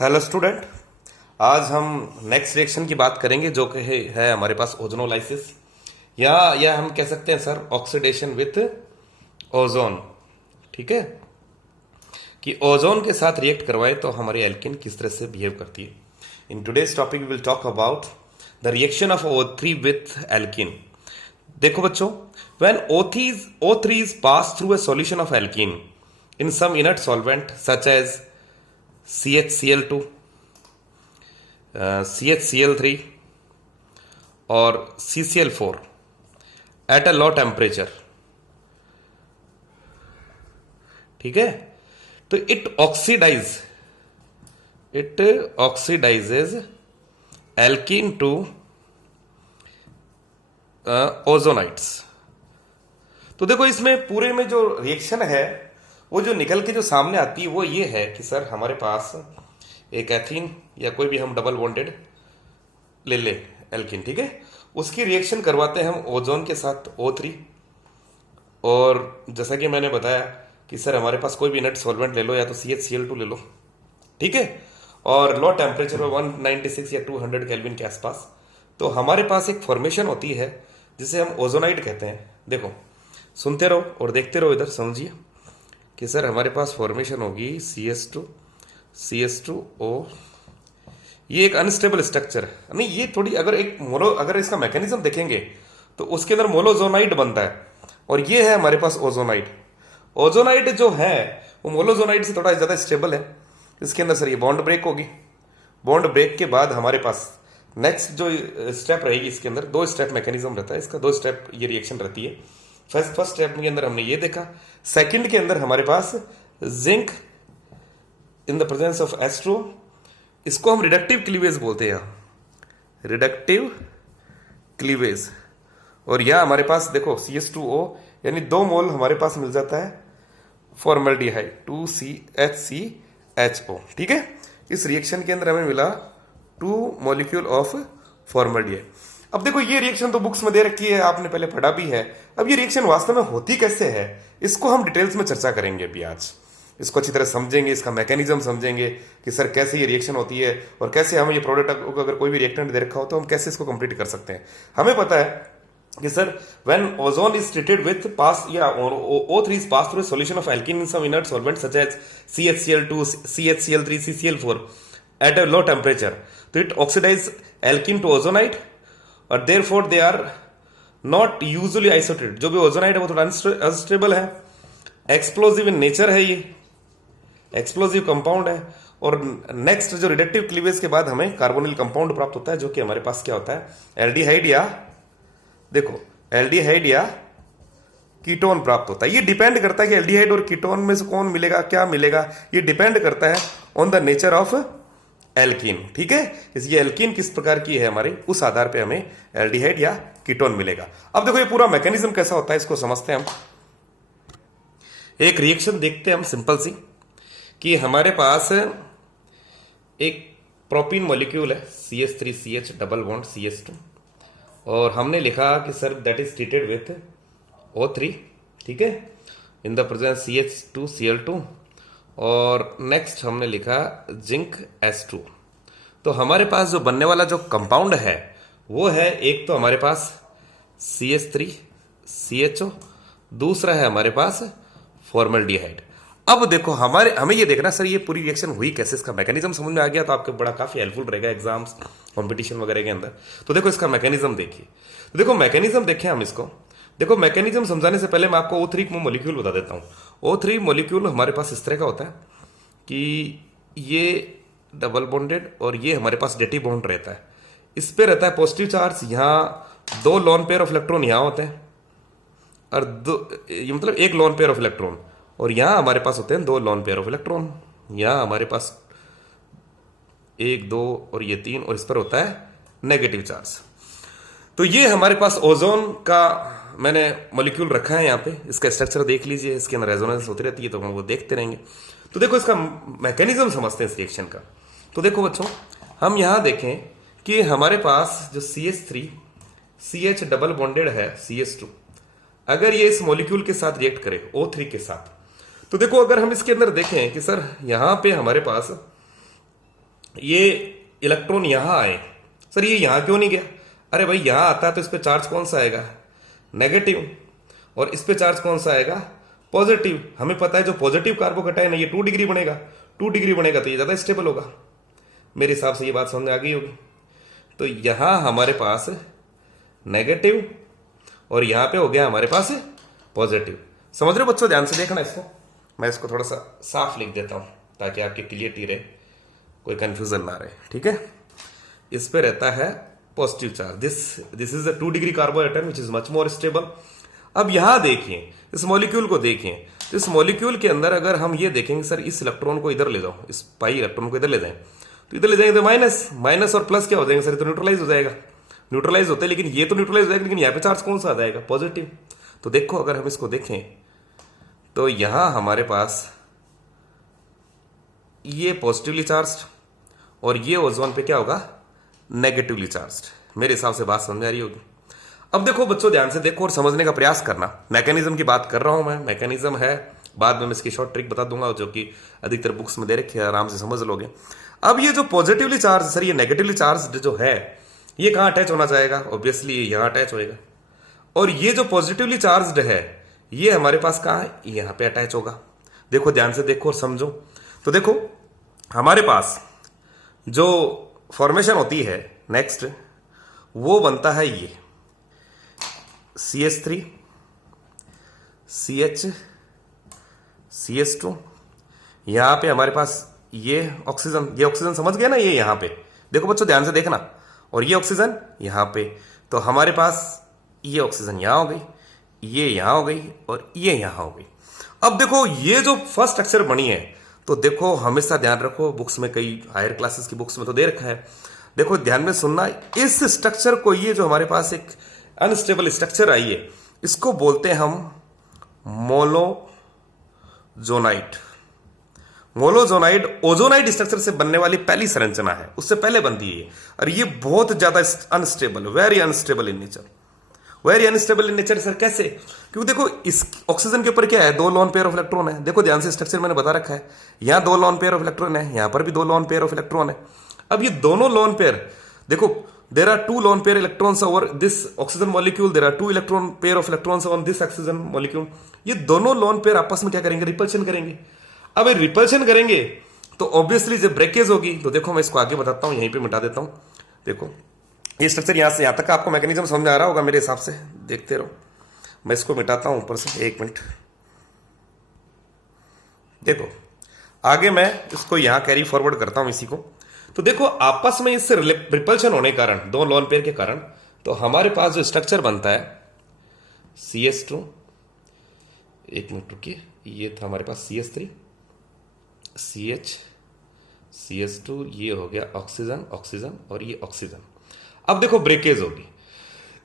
Hello student. आज हम next reaction की बात करेंगे जो कि है हमारे पास ओजोनोलाइसिस या हम कह सकते हैं सर ऑक्सीडेशन विथ ओजोन। ठीक है कि ओजोन के साथ रिएक्ट करवाएं तो हमारी एल्किन किस तरह से बिहेव करती है। In today's topic we will talk about the reaction of O3 with alkene. देखो बच्चों, when O3 is passed through a solution of alkene in some inert solvent such as CHCl2, CHCl3 और CCl4 at a low temperature, ठीक है, तो it oxidises alkene to ओजोनाइट्स। तो देखो इसमें पूरे में जो रिएक्शन है वो जो निकल के जो सामने आती है वो ये है कि सर हमारे पास एक एथीन या कोई भी हम डबल बॉन्डेड ले ले एल्कीन, ठीक है, उसकी रिएक्शन करवाते हैं हम ओजोन के साथ O3। और जैसा कि मैंने बताया कि सर हमारे पास कोई भी इनर्ट सॉल्वेंट ले लो या तो CHCl2 ले लो, ठीक है, और लो टेम्परेचर में 196 या 200 केल्विन के आसपास, तो हमारे पास एक फॉर्मेशन होती है जिसे हम ओजोनाइड कहते हैं। देखो सुनते रहो और देखते रहो, इधर समझिए कि सर हमारे पास फॉर्मेशन होगी CH2O। ये एक अनस्टेबल स्ट्रक्चर है, नहीं ये थोड़ी अगर इसका मैकेनिज्म देखेंगे तो उसके अंदर मोलोजोनाइड बनता है और ये है हमारे पास ओजोनाइड। ओजोनाइड जो है वो मोलोजोनाइड से थोड़ा ज्यादा स्टेबल है। इसके अंदर सर ये बॉन्ड ब्रेक होगी। बॉन्ड ब्रेक के बाद हमारे पास नेक्स्ट जो स्टेप रहेगी, इसके अंदर दो स्टेप मैकेनिज्म रहता है, इसका दो स्टेप ये रिएक्शन रहती है। फर्स्ट स्टेप के अंदर हमने ये देखा। सेकंड के अंदर हमारे पास zinc in the presence of H2O, इसको हम रिडक्टिव क्लीवेज बोलते हैं, रिडक्टिव क्लीवेज। और यह हमारे पास देखो CH2O यानी 2 मोल हमारे पास मिल जाता है फॉर्मल्डिहाइड 2CHCHO, ठीक है। इस रिएक्शन के अंदर हमें मिला 2 मॉलिक्यूल ऑफ फॉर्मल्डिहाइड। अब देखो ये रिएक्शन तो बुक्स में दे रखी है, आपने पहले पढ़ा भी है। अब ये रिएक्शन वास्तव में होती कैसे है इसको हम डिटेल्स में चर्चा करेंगे अभी। आज इसको अच्छी तरह समझेंगे, इसका मैकेनिज्म समझेंगे कि सर कैसे ये रिएक्शन होती है और कैसे हम ये प्रोडक्ट अगर कोई भी रिएक्टेंट दे रखा हो तो हम कैसे इसको कंप्लीट कर सकते हैं। हमें पता है कि sir when ozone is treated with pass या O3 is passed through a solution of alkene in some inert solvent such as CHCl2, CHCl3, CCl4 at a low temperature, तो it oxidize alkene to ozonide और therefore they are not usually isolated। जो भी ozonide है वो थोड़ा unstable है, explosive in nature है, ये एक्सप्लोजिव कंपाउंड है। और नेक्स्ट जो रिडक्टिव क्लीवेज के बाद हमें कार्बोनिल कंपाउंड प्राप्त होता है जो कि हमारे पास क्या होता है, एल्डिहाइड या देखो एल्डिहाइड या कीटोन प्राप्त होता है। ये डिपेंड करता है कि एल्डिहाइड और कीटोन में से कौन मिलेगा, क्या मिलेगा, ये डिपेंड करता है on the nature of alkene, ठीक है। ये एल्कीन किस प्रकार की है हमारी, उस आधार पे हमें एल्डिहाइड या कीटोन मिलेगा। अब देखो ये पूरा मैकेनिज्म कैसा होता है इसको समझते हैं हम। एक रिएक्शन देखते हैं हम सिंपल सी कि हमारे पास एक प्रोपीन मॉलिक्यूल है CH3CH डबल बॉन्ड CH2 और हमने लिखा कि sir that is treated with O3, ठीक है, इन द प्रेजेंस CH2Cl2 और नेक्स्ट हमने लिखा जिंक S2। तो हमारे पास जो बनने वाला जो कंपाउंड है वो है एक तो हमारे पास CH3CHO, दूसरा है हमारे पास फॉर्मल्डिहाइड। अब देखो हमें ये देखना सर ये पूरी रिएक्शन हुई कैसे, इसका मैकेनिज्म समझ में आ गया तो आपके बड़ा काफी हेल्पफुल रहेगा एग्जाम्स कंपटीशन वगैरह के अंदर। तो देखो इसका मैकेनिज्म देखिए, तो देखो मैकेनिज्म देखें हम इसको। देखो मैकेनिज्म समझाने से पहले मैं आपको O3 मॉलिक्यूल बता देता हूं। O3 मॉलिक्यूल हमारे पास इस तरह का होता है कि ये डबल बॉन्डेड और ये हमारे पास डेटी बॉन्ड रहता है। इस पे रहता है पॉजिटिव चार्ज, यहाँ 2 लोन पेयर ऑफ इलेक्ट्रॉन यहाँ होते हैं और ये मतलब एक लोन पेयर ऑफ इलेक्ट्रॉन, और यहां हमारे पास होते हैं 2 लोन पेयर ऑफ इलेक्ट्रॉन। यहां हमारे पास 1 2 और ये 3 और इस पर होता है नेगेटिव चार्ज। तो ये हमारे पास ओजोन का मैंने मॉलिक्यूल रखा है यहाँ पे, इसका स्ट्रक्चर देख लीजिए, इसके अंदर रेजोनेंस होती रहती है तो हम वो देखते रहेंगे। तो देखो इसका मैकेनिज्म समझते हैं इस रिएक्शन का। तो देखो बच्चों हम यहां देखें कि हमारे पास जो CH3CH डबल बॉन्डेड है CH2, अगर ये इस मॉलिक्यूल के साथ रिएक्ट करे O3 के साथ, तो देखो अगर हम इसके अंदर देखें कि सर यहां पे हमारे पास ये इलेक्ट्रॉन यहां आए, सर ये यहां क्यों नहीं गया? अरे भाई यहां आता है तो इस पे चार्ज कौन सा आएगा? नेगेटिव। और इस पे चार्ज कौन सा आएगा? पॉजिटिव। हमें पता है जो पॉजिटिव कार्बोकैटायन है ये 2 डिग्री बनेगा, 2 डिग्री बनेगा तो ये ज्यादा स्टेबल होगा। मेरे हिसाब से ये बात समझ आ गई होगी। तो यहां हमारे पास नेगेटिव और यहां पे हो गया हमारे पास पॉजिटिव। समझ रहे हो बच्चों? ध्यान से देखना इसको। मैं इसको थोड़ा सा साफ लिख देता हूं ताकि आपकी क्लियरिटी रहे, कोई कंफ्यूजन ना रहे, ठीक है। इस पे रहता है positive charge. This is a 2 degree carbocation which is much more stable. अब यहां देखिए, इस मॉलिक्यूल को देखिए, तो इस मॉलिक्यूल के अंदर अगर हम ये देखेंगे सर इस इलेक्ट्रॉन को इधर ले जाओ, इस पाई इलेक्ट्रॉन को इधर ले जाएं, तो इधर ले जाएंगे तो माइनस, माइनस और प्लस क्या हो जाएंगे सर? तो न्यूट्रलाइज हो जाएगा। न्यूट्रलाइज होते हैं, लेकिन ये तो न्यूट्रलाइज हो जाएगा, लेकिन यहाँ पे चार्ज कौन सा आ जाएगा? पॉजिटिव। तो देखो अगर हम इसको देखें तो यहां हमारे पास ये पॉजिटिवली चार्ज और ये ओजोन पे क्या होगा? Negatively charge. मेरे हिसाब से बात समझ आ रही होगी। अब देखो बच्चों, ध्यान से देखो और समझने का प्रयास करना। मैकेनिज्म की बात कर रहा हूं मैं, मैकेनिज्म है, बाद में मैं इसकी शॉर्ट ट्रिक बता दूंगा जो कि अधिकतर बुक्स में दे रखी है, आराम से समझ लोगे। अब ये जो पॉजिटिवली चार्ज सर, ये नेगेटिवली चार्ज जो है ये कहां अटैच होना चाहेगा? ऑब्वियसली ये यहां अटैच होएगा। और ये जो पॉजिटिवली चार्ज है ये हमारे पास कहां है? यहां पे अटैच होगा। देखो ध्यान से देखो और समझो। तो देखो हमारे पास जो फॉर्मेशन होती है नेक्स्ट, वो बनता है ये CH3 CH CH2। यहां पे हमारे पास ये ऑक्सीजन समझ गया ना? ये यहां पे देखो बच्चों, ध्यान से देखना। और ये ऑक्सीजन यहां पे, तो हमारे पास ये ऑक्सीजन यहां हो गई, ये यहां हो गई और ये यहां हो गई। अब देखो ये जो फर्स्ट स्ट्रक्चर बनी है, तो देखो हमेशा ध्यान रखो, बुक्स में कई हायर क्लासेस की बुक्स में तो दे रखा है, देखो ध्यान में सुनना। इस स्ट्रक्चर को, ये जो हमारे पास एक अनस्टेबल स्ट्रक्चर आई है, इसको बोलते हैं हम मोलोजोनाइड। मोलोजोनाइड ओजोनाइड स्ट्रक्चर से बनने वाली पहली संरचना है, उससे पहले बनती है। और ये बहुत ज्यादा unstable, very unstable in nature. Very unstable in nature sir कैसे? क्योंकि देखो इस ऑक्सीजन के ऊपर क्या है? 2 लोन पेयर ऑफ इलेक्ट्रॉन है। देखो ध्यान से, स्ट्रक्चर मैंने बता रखा है, यहां 2 लोन पेयर ऑफ इलेक्ट्रॉन है, यहां पर भी 2 लोन पेयर ऑफ इलेक्ट्रॉन है। अब ये दोनों लोन पेयर, देखो there are 2 lone pair electrons over this oxygen molecule, there are 2 electron pair of electrons on this oxygen molecule. ये दोनों लोन पेयर आपस में क्या करेंगे? रिपल्शन करेंगे। अब ये रिपल्शन करेंगे तो ऑब्वियसली जब ब्रेकेज होगी, तो देखो मैं इसको आगे बताता हूं, यहीं पे मिटा देता हूं। देखो ये स्ट्रक्चर यहां से यहां तक आपको मैकेनिज्म समझ आ रहा होगा मेरे हिसाब से, देखते रहो। मैं इसको मिटाता हूं ऊपर से, 1 मिनट। देखो आगे मैं इसको यहां कैरी फॉरवर्ड करता हूं इसी को। तो देखो आपस में इससे रिपल्शन होने के कारण, 2 लोन पेयर के कारण, तो हमारे पास जो स्ट्रक्चर बनता है CH2, 1 मिनट रुकिए, ये था हमारे पास CH3 CH CH2, ये हो गया ऑक्सीजन ऑक्सीजन और ये ऑक्सीजन। अब देखो ब्रेकेज होगी।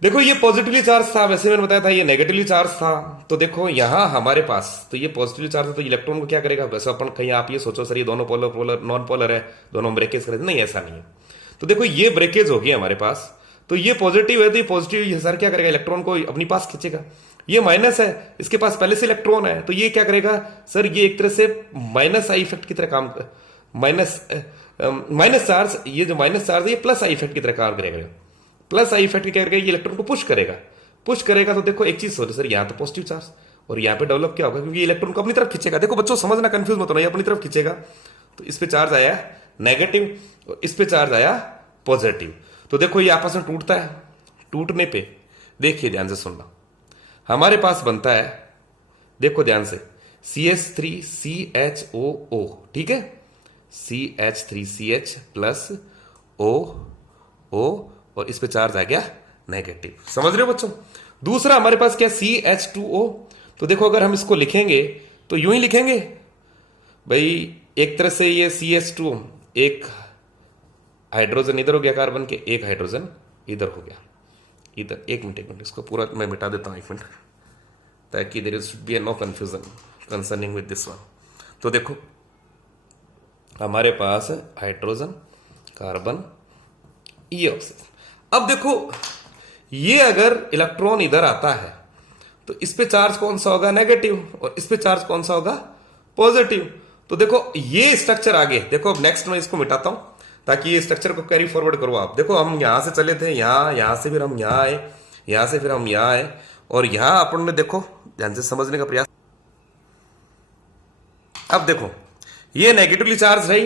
देखो ये पॉजिटिवली चार्ज था, वैसे मैंने बताया था ये नेगेटिवली चार्ज था। तो देखो यहां हमारे पास, तो ये पॉजिटिवली चार्ज है, तो इलेक्ट्रॉन को क्या करेगा? वैसे अपन कहीं आप ये सोचो सर ये दोनों पोलर नॉन पोलर है, दोनों ब्रेकेज करेंगे, नहीं ऐसा नहीं है। तो देखो ये ब्रेकेज होगी हमारे पास, तो ये पॉजिटिव है, तो ये पॉजिटिव सर क्या करेगा? इलेक्ट्रॉन को अपनी पास खींचेगा। ये माइनस है, इसके पास पहले से इलेक्ट्रॉन है, तो ये क्या करेगा सर? ये एक तरह से माइनस आई इफेक्ट की तरह काम, माइनस चार्ज, ये जो माइनस चार्ज है ये प्लस आई इफेक्ट की तरह काम करेगा। प्लस आई इफेक्ट क्या करेगा? ये इलेक्ट्रॉन को पुश करेगा। तो देखो एक चीज सोचो सर, यहां तो पॉजिटिव चार्ज और यहां पे डेवलप क्या होगा? क्योंकि इलेक्ट्रॉन को अपनी तरफ खींचेगा। देखो बच्चों समझना, कंफ्यूज मत होना, ये अपनी तरफ खींचेगा, तो इस पे चार्ज आया नेगेटिव और इस पे चार्ज आया पॉजिटिव। तो देखो ये आपस में टूटता है, टूटने पे देखिए ध्यान से सुनना, हमारे पास बनता है, देखो ध्यान से, CH3CHOO, ठीक है, CH3CH प्लस O और इस पे चार्ज आ गया नेगेटिव। समझ रहे हो बच्चों? दूसरा हमारे पास क्या? CH2O। तो देखो अगर हम इसको लिखेंगे तो यूं ही लिखेंगे भाई, एक तरह से ये CH2, एक हाइड्रोजन इधर हो गया कार्बन के, एक हाइड्रोजन इधर हो गया, इधर। एक मिनट इसको पूरा मैं मिटा देता हूं, 1 मिनट, ताकि there should be no confusion concerning with this one. तो देखो हमारे पास हाइड्रोजन, कार्बन, ये ऑक्सीजन। अब देखो ये अगर इलेक्ट्रॉन इधर आता है तो इस पे चार्ज कौन सा होगा? नेगेटिव, और इस पे चार्ज कौन सा होगा? पॉजिटिव। तो देखो ये स्ट्रक्चर आगे देखो, अब नेक्स्ट मैं इसको मिटाता हूं, ताकि ये स्ट्रक्चर को कैरी फॉरवर्ड करो। आप देखो हम यहां से चले थे, यहां से फिर हम यहां आए, यहां से फिर हम यहां आए, और यहां अपन ने देखो ध्यान से समझने का प्रयास। अब देखो ये नेगेटिवली चार्ज है,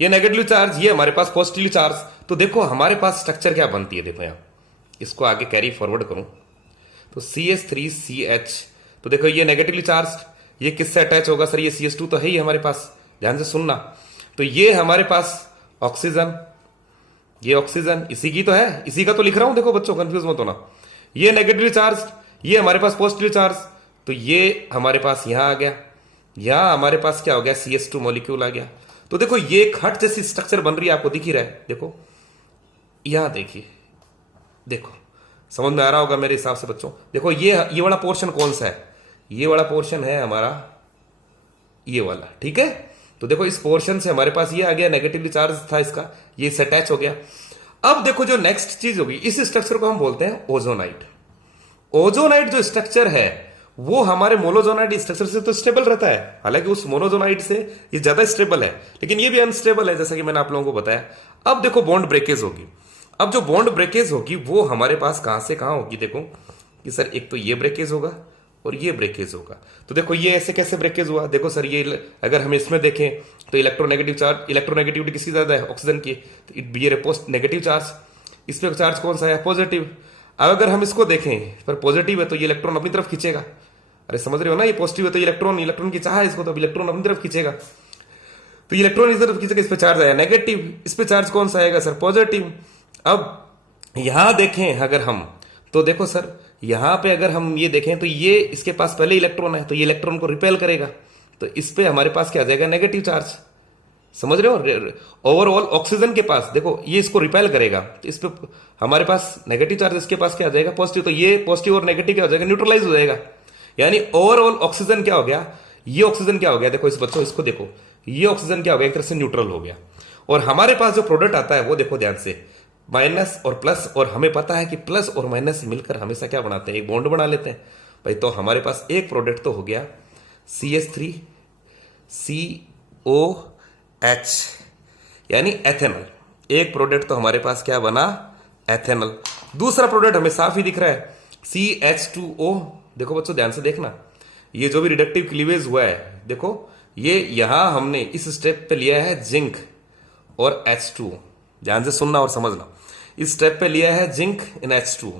ये नेगेटिवली चार्ज, ये हमारे पास पॉजिटिवली चार्ज। तो देखो हमारे पास स्ट्रक्चर क्या बनती है, देखो यहां इसको आगे कैरी फॉरवर्ड करूं तो CH3CH। तो देखो ये नेगेटिवली चार्ज, ये किससे अटैच होगा सर, ये CH2 तो है ही हमारे पास, ध्यान से सुनना। तो ये हमारे पास ऑक्सीजन, ये ऑक्सीजन इसी की तो है, इसी का तो लिख रहा हूं, देखो बच्चों कंफ्यूज मत होना। ये नेगेटिवली चार्ज, ये हमारे पास पॉजिटिवली चार्ज, तो ये हमारे पास यहां आ गया, यहां हमारे पास क्या हो गया, CH2 मॉलिक्यूल आ गया। तो देखो ये एक हट जैसी स्ट्रक्चर बन रही है, आपको दिख ही रहा है। देखो यहां देखिए, देखो समझ में आ रहा होगा मेरे हिसाब से बच्चों। देखो ये वाला पोर्शन कौन सा है, ये वाला पोर्शन है हमारा ये वाला, ठीक है। तो देखो इस पोर्शन से हमारे पास ये आ गया, नेगेटिवली चार्ज था इसका, ये इससे अटैच हो गया। अब देखो जो नेक्स्ट चीज होगी, इस स्ट्रक्चर को हम बोलते हैं ओजोनाइट। ओजोनाइट जो स्ट्रक्चर है वो हमारे मोनोजोनाइट स्ट्रक्चर से तो स्टेबल रहता है, हालांकि उस मोनोजोनाइट से ये ज्यादा स्टेबल है, लेकिन ये भी अनस्टेबल है, जैसा कि मैंने आप लोगों को बताया। अब देखो बॉन्ड ब्रेकेज होगी, अब जो बॉन्ड ब्रेकेज होगी वो हमारे पास कहां से कहां होगी, देखो कि सर एक तो ये ब्रेकेज होगा और ये ब्रेकेज होगा। तो देखो ये ऐसे कैसे ब्रेकेज हुआ, देखो सर ये अगर हम इसमें देखें तो इलेक्ट्रोनेगेटिव चार्ज, इलेक्ट्रोनेगेटिविटी किसकी ज्यादा है, ऑक्सीजन की, तो ये पोस्ट नेगेटिव चार्ज, इस पे चार्ज कौन सा है, पॉजिटिव। अब अगर हम इसको देखें पर पॉजिटिव है तो ये इलेक्ट्रॉन अपनी तरफ खींचेगा, अरे समझ रहे हो ना, ये पॉजिटिव है तो इलेक्ट्रॉन की चाह है इसको, तो इलेक्ट्रॉन अपनी तरफ खींचेगा, तो इलेक्ट्रॉन इस तरफ खींचेगा, इस पे चार्ज आया नेगेटिव, इस पे चार्ज कौन सा आएगा सर, पॉजिटिव। अब यहां देखें अगर हम, तो देखो सर यहां पे अगर हम ये देखें तो ये इसके पास पहले इलेक्ट्रॉन है, तो ये इलेक्ट्रॉन को रिपेल करेगा, तो इस पे हमारे पास क्या आ जाएगा, नेगेटिव चार्ज। समझ रहे हो, ओवरऑल ऑक्सीजन के पास देखो ये इसको रिपेल करेगा, तो इस पे हमारे पास नेगेटिव चार्ज, इसके पास क्या आ जाएगा, पॉजिटिव। तो ये पॉजिटिव और नेगेटिव क्या हो जाएगा, न्यूट्रलाइज हो जाएगा। यानी ओवरऑल ऑक्सीजन क्या हो गया, ये ऑक्सीजन क्या हो गया, देखो इस बच्चों इसको देखो, ये ऑक्सीजन क्या हो गया, एक तरह से न्यूट्रल हो गया। और हमारे पास जो प्रोडक्ट आता है वो देखो ध्यान से, माइनस और प्लस, और हमें पता है कि प्लस और माइनस मिलकर हमेशा क्या बनाते हैं, एक बॉन्ड बना लेते हैं भाई। तो हमारे पास एक प्रोडक्ट तो हो गया CH3COH यानी एथेनॉल, एक प्रोडक्ट तो हमारे पास क्या बना, एथेनॉल। दूसरा प्रोडक्ट हमें साफ ही दिख रहा है CH2O। देखो बच्चों ध्यान से देखना, ये जो भी रिडक्टिव क्लीवेज हुआ है, देखो ये यहां हमने इस स्टेप पे लिया है जिंक और H2, ध्यान से सुनना और समझना, इस स्टेप पे लिया है जिंक इन H2।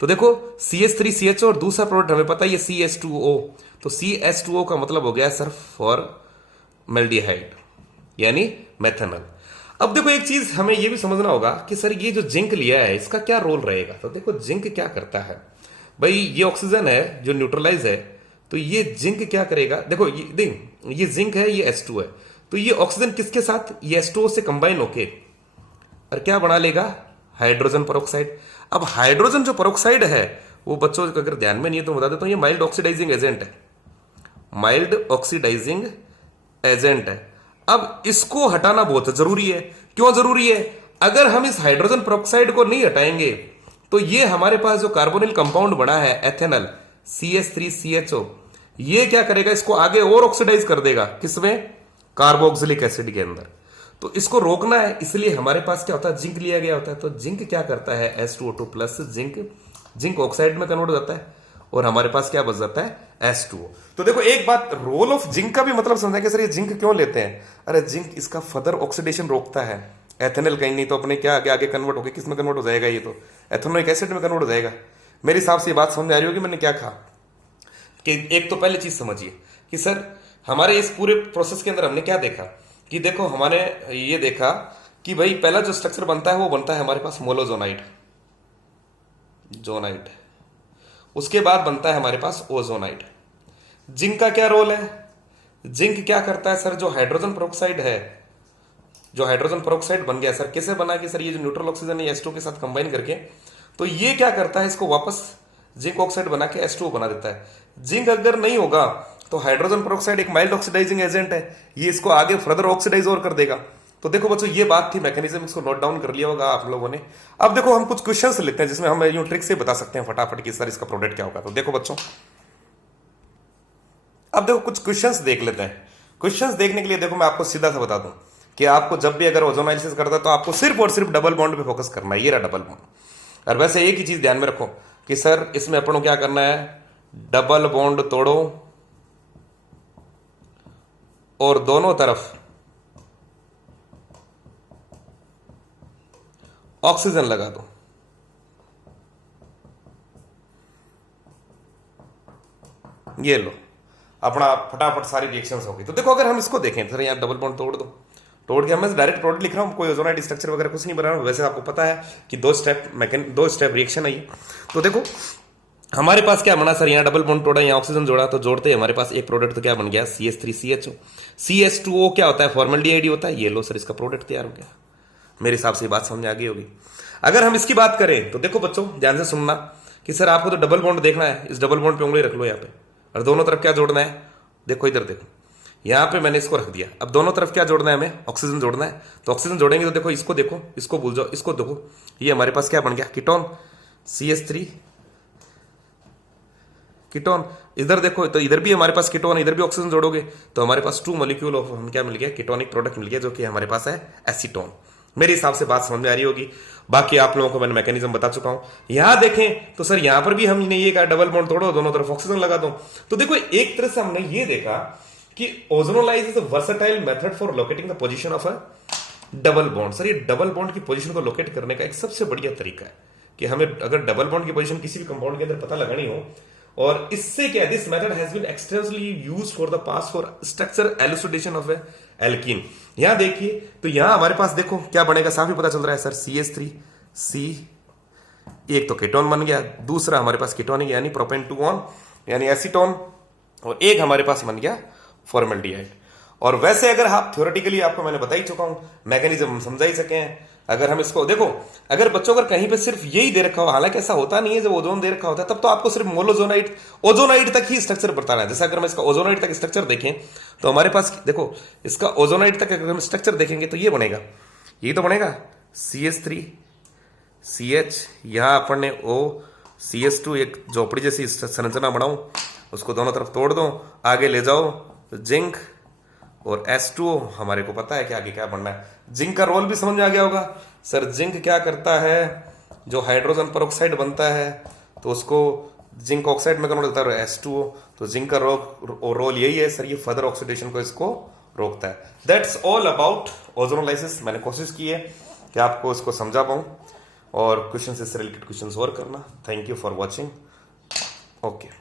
तो देखो CH3CH और दूसरा प्रोडक्ट हमें पता है ये CH2O, तो CH2O का मतलब हो गया सर फॉर्मल्डिहाइड यानी मेथनॉल। अब देखो एक चीज हमें ये भी समझना होगा कि सर ये जो जिंक लिया है इसका क्या रोल रहेगा। तो देखो जिंक क्या करता है भाई, ये ऑक्सीजन है जो न्यूट्रलाइज है, तो ये जिंक क्या करेगा, देखो ये जिंक है, ये H2 है, तो ये ऑक्सीजन किसके साथ, ये H2O से कंबाइन होके और क्या बना लेगा, हाइड्रोजन पेरोक्साइड। अब हाइड्रोजन जो पेरोक्साइड है वो बच्चों अगर ध्यान में नहीं है तो बता देता हूं, ये माइल्ड ऑक्सीडाइजिंग एजेंट है, माइल्ड ऑक्सीडाइजिंग एजेंट है। अब इसको हटाना बहुत जरूरी है। क्यों जरूरी है, अगर हम इस हाइड्रोजन पेरोक्साइड को नहीं हटाएंगे तो ये हमारे पास जो कार्बोनिल कंपाउंड बना है एथेनॉल CH3CHO, ये क्या करेगा, इसको आगे और ऑक्सीडाइज कर देगा, किसमें, कार्बोक्सिलिक एसिड के अंदर। तो इसको रोकना है, इसलिए हमारे पास क्या होता है, जिंक लिया गया होता है। तो जिंक क्या करता है, H2O2 प्लस जिंक ऑक्साइड में कन्वर्ट हो जाता है और हमारे पास क्या बच जाता है, H2O। तो देखो एक बात, रोल ऑफ जिंक का भी मतलब समझा कि सर ये जिंक क्यों लेते हैं। अरे जिंक इसका फर्दर ऑक्सीडेशन रोकता है, एथेनॉल कहीं नहीं तो अपने क्या आगे आगे कन्वर्ट होकर किस में कन्वर्ट हो जाएगा, ये तो एथेनोइक एसिड में कन्वर्ट हो जाएगा। मेरे हिसाब से ये बात समझ आ रही होगी मैंने क्या कहा। कि एक तो पहले चीज समझिए कि सर हमारे इस पूरे प्रोसेस के अंदर हमने क्या देखा, कि देखो हमारे ये देखा कि भाई पहला जो स्ट्रक्चर बनता है वो बनता है हमारे पास मोलोजोनाइट, जोनाइट, उसके बाद बनता है हमारे पास ओजोनाइट। जिंक का क्या रोल है, जिंक क्या करता है सर, जो हाइड्रोजन पेरोक्साइड है, जो हाइड्रोजन पेरोक्साइड बन गया सर, कैसे बना कि सर ये जो न्यूट्रल ऑक्सीजन है H2 के साथ कंबाइन करके, तो ये क्या करता है, इसको वापस जिंक ऑक्साइड बना के H2O बना देता है। जिंक अगर नहीं होगा तो हाइड्रोजन पेरोक्साइड एक माइल्ड ऑक्सीडाइजिंग एजेंट है, ये इसको आगे फर्दर ऑक्सीडाइज और कर देगा। तो देखो बच्चों ये बात थी मैकेनिज्म, इसको नोट डाउन कर लिया होगा आप लोगों ने। अब देखो हम कुछ क्वेश्चंस लेते हैं जिसमें हम यूं ट्रिक से बता सकते हैं फटाफट कि सर इसका प्रोडक्ट क्या होगा। तो देखो बच्चों अब देखो कुछ क्वेश्चंस देख लेते हैं। क्वेश्चंस देखने के लिए देखो मैं आपको सीधा सा बता दूं कि आपको जब भी अगर ओजोनालिसिस करता है तो आपको सिर्फ और सिर्फ डबल बॉन्ड पे फोकस करना है, ये रहा डबल बॉन्ड। और वैसे एक ही चीज ध्यान में रखो कि सर इसमें अपन को क्या करना है, डबल बॉन्ड तोड़ो और दोनों तरफ ऑक्सीजन लगा दो। ये लो, अपना फटाफट सारी रिएक्शंस हो गई। तो देखो अगर हम इसको देखें, सर यहाँ डबल बॉन्ड तोड़ के मैं डायरेक्ट प्रोडक्ट लिख रहा हूँ, कोई ओजोनाइड स्ट्रक्चर वगैरह कुछ नहीं बना रहा हूँ। वैसे आपको पता है कि दो स्टेप रिएक्शन है ये। तो देखो हमारे पास क्या बना सर, यहाँ डबल बॉन्ड तोड़ा, यहाँ ऑक्सीजन जोड़ा, तो जोड़ते हमारे पास एक प्रोडक्ट तो क्या बन गया, CH3CHO। CH2O क्या होता है, फॉर्मल्डिहाइड होता है। ये लो सर, इसका प्रोडक्ट तैयार हो गया। मेरे हिसाब से ये बात समझ आ गई होगी। अगर हम इसकी बात करें तो देखो बच्चों ध्यान से सुनना कि सर आपको तो डबल बॉन्ड देखना है, इस डबल बॉन्ड पे उंगली रख लो यहाँ पे, और दोनों तरफ क्या जोड़ना है, देखो इधर देखो, यहाँ पे मैंने इसको रख दिया। अब दोनों तरफ क्या जोड़ना है, हमें ऑक्सीजन जोड़ना है। तो ऑक्सीजन जोड़ेंगे तो देखो इसको भूल जाओ, इसको देखो, ये हमारे पास क्या बन गया, कीटोन, CH3 कीटोन। इधर देखो तो इधर भी हमारे पास कीटोन, इधर भी ऑक्सीजन जोड़ोगे तो हमारे पास 2 मॉलिक्यूल ऑफ हम क्या मिल गया, कीटोनिक प्रोडक्ट मिल गया, जो कि हमारे पास है एसीटोन। मेरे हिसाब से बात समझ में आ रही होगी। बाकी आप लोगों को मैंने मैकेनिज्म बता चुका हूं। यहां देखें तो सर यहां पर भी हमने ये कहा डबल बॉन्ड तोड़ो, दोनों तरफ ऑक्सीजन लगा दो। तो देखो एक तरह से हमने ये देखा कि ozonolysis is a versatile method for locating the position of a double bond. Sir ये डबल बॉन्ड की पोजीशन को लोकेट करने का एक सबसे बढ़िया तरीका है कि हमें अगर डबल बॉन्ड की पोजीशन किसी भी कंपाउंड के अंदर पता लगानी हो, और इससे क्या, this method has been extensively used for the past for structure elucidation of alkene. यहां देखिए तो यहां हमारे पास देखो क्या बनेगा, साफ ही पता चल रहा है सर, CH3C, एक तो कीटोन बन गया, दूसरा हमारे पास कीटोनिक यानी प्रोपेन 2 ऑन यानी एसीटोन, और एक हमारे पास बन गया फॉर्मल्डिहाइड। और वैसे अगर आप थ्योरेटिकली आपको मैंने बता ही चुका हूं, मैकेनिज्म समझा ही सके हैं। अगर हम इसको देखो, अगर बच्चों अगर कहीं पे सिर्फ यही दे रखा हो, हालांकि ऐसा होता नहीं है, जब ओजोन दे रखा होता है तब तो आपको सिर्फ ओजोनाइड तक ही स्ट्रक्चर बताना है। जैसे अगर हम इसका ओजोनाइड तक स्ट्रक्चर देखें तो हमारे पास देखो इसका ओजोनाइड तक अगर हम स्ट्रक्चर देखेंगे तो ये बनेगा, ये तो बनेगा CH3CH, यहां अपन ने CH2 एक झोपड़ी जैसी संरचना बनाऊं, उसको दोनों तरफ तोड़ दो, आगे ले जाओ जिंक और S2O, हमारे को पता है कि आगे क्या बनना है। जिंक का रोल भी समझ में आ गया होगा सर। जिंक क्या करता है, जो हाइड्रोजन पेरोक्साइड बनता है तो उसको जिंक ऑक्साइड में कन्वर्ट करता है S2O। तो जिंक का रोल यही है सर, ये फर्दर ऑक्सीडेशन को इसको रोकता है। That's all about ozonolysis. मैंने कोशिश की है कि आपको इसको समझा पाऊं, और क्वेश्चन से रिलेटेड क्वेश्चन और करना। Thank you for watching. Okay.